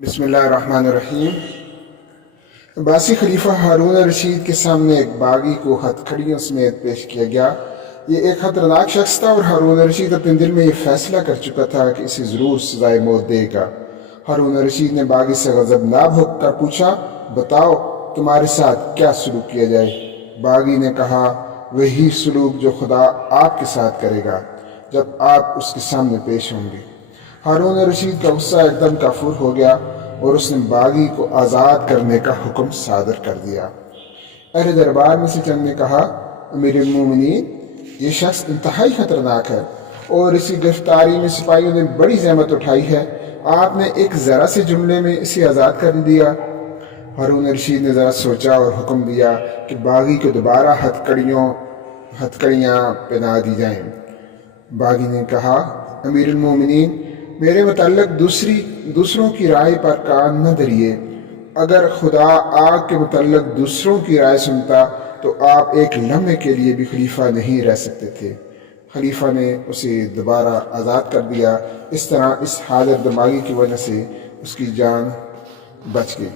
بسم اللہ الرحمن الرحیم۔ عباسی خلیفہ ہارون رشید کے سامنے ایک باغی کو ہتھکڑیوں سمیت پیش کیا گیا۔ یہ ایک خطرناک شخص تھا اور ہارون رشید اپنے دل میں یہ فیصلہ کر چکا تھا کہ اسے ضرور سزائے موت دے گا۔ ہارون رشید نے باغی سے غضبناک ہو کر پوچھا، بتاؤ تمہارے ساتھ کیا سلوک کیا جائے؟ باغی نے کہا، وہی سلوک جو خدا آپ کے ساتھ کرے گا جب آپ اس کے سامنے پیش ہوں گے۔ ہارون رشید کا غصہ ایک دم کافور ہو گیا اور اس نے باغی کو آزاد کرنے کا حکم صادر کر دیا۔ اہل دربار میں سے چند نے کہا، امیر المومنین، یہ شخص انتہائی خطرناک ہے اور اس کی گرفتاری میں سپاہیوں نے بڑی زحمت اٹھائی ہے، آپ نے ایک ذرا سے جملے میں اسے آزاد کر دیا۔ ہارون رشید نے ذرا سوچا اور حکم دیا کہ باغی کو دوبارہ ہتھکڑیاں پہنا دی جائیں۔ باغی نے کہا، امیر المومنین، میرے متعلق دوسروں کی رائے پر کان نہ دھریے۔ اگر خدا آپ کے متعلق دوسروں کی رائے سنتا تو آپ ایک لمحے کے لیے بھی خلیفہ نہیں رہ سکتے تھے۔ خلیفہ نے اسے دوبارہ آزاد کر دیا۔ اس طرح اس حالت دماغی کی وجہ سے اس کی جان بچ گئی۔